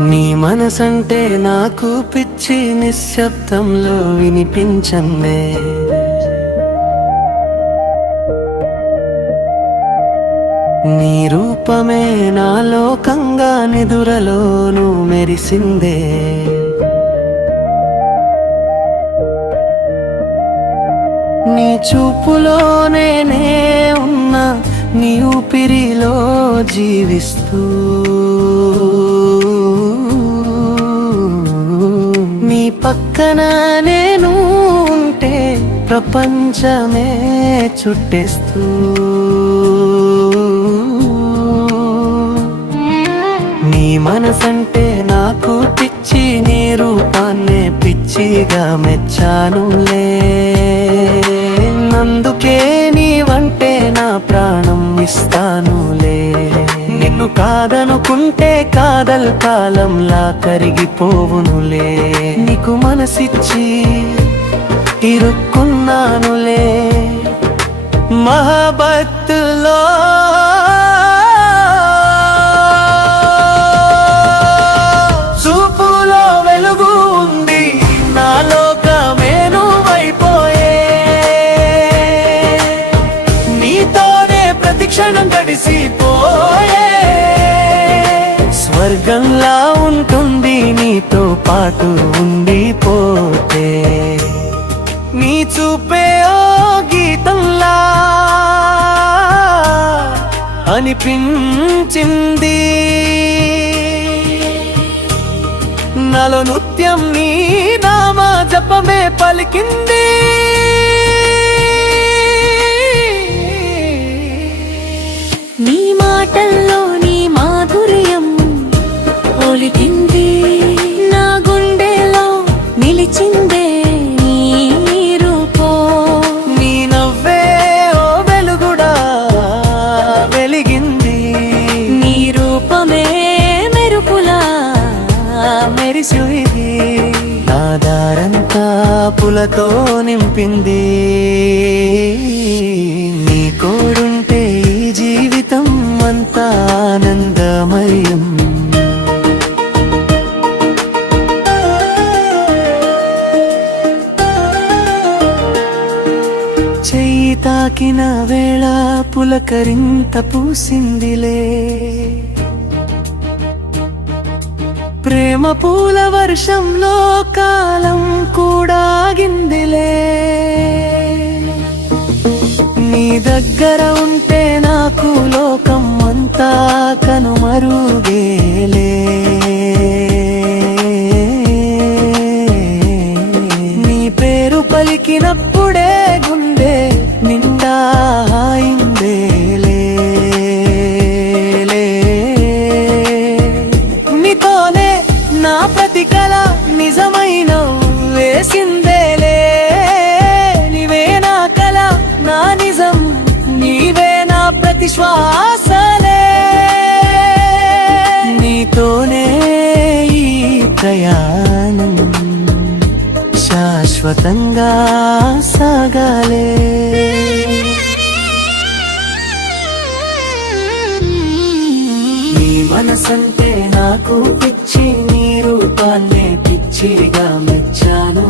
నీ మనసంటే నాకు పిచ్చి నిశ్శబ్దంలో వినిపించన్నే. నీ రూపమే నా లోకంగా నిదురలోనూ మెరిసిందే. నీ చూపులోనే నే ఉన్నా, నీ ఊపిరిలో జీవిస్తూ, నీ పక్కన నేను ఉంటే ప్రపంచమే చుట్టేస్తూ. నీ మనసంటే నాకు పిచ్చి, నీ రూపాన్నే పిచ్చిగా మెచ్చానులే. అందుకే నీవంటే నా ప్రాణం ఇస్తానులే. నిన్ను కాదనుకుంటే కాదల్ కాలంలా కరిగిపోవునులే. నీకు మనసిచ్చి ఇరుక్కున్నానులే మహబత్తులో. చూపులో వెలుగు ఉంది, నా లోకమే నువ్వైపోయే. నీతోనే ప్రతిక్షణం గడిసిపోయే. స్వర్గంలా ఉంటుంది నీతో పాటు ఉండిపోతే. నీ చూపే ఓ గీతంలా అనిపించింది. నాలో నృత్యం నీ నామ జపమే పలికింది. నీ మాటల్లో నీ మాధుర్యం ఒలికింది. నా గుండెలో నిలిచిందే నీ రూపం. నీ నవ్వే ఓ వెలుగుడా వెలిగింది. నీ రూపమే మెరుపులా మెరిసింది. నా దారంతా పులతో నింపింది. నీ కోడుంటే ఈ జీవితం అంతా ఆనందమయం. చెయ్యి తాకిన వేళ పులకరింత పూసిందిలే. ప్రేమ పూల వర్షంలో కాలం కూడా ఆగిందిలే. నీ దగ్గర ఉంటే నాకు లోకం అంతా కనుమరుగేలే. నీ పేరు పలికినప్పుడే గుండె నిండా హాయిందేలే. నీతోనే నా ప్రతి కళ నిజమైన వేసిందేలే. నీవే నా కళ, నా నిజం, నీవే నా ప్రతి శ్వాసలే. నీతోనే ఈ ప్రయాణం శాశ్వతంగా సాగాలే. నీ మనసంటే నాకు పిచ్చి, నీ రూపాన్నే పిచ్చిగా మెచ్చాను.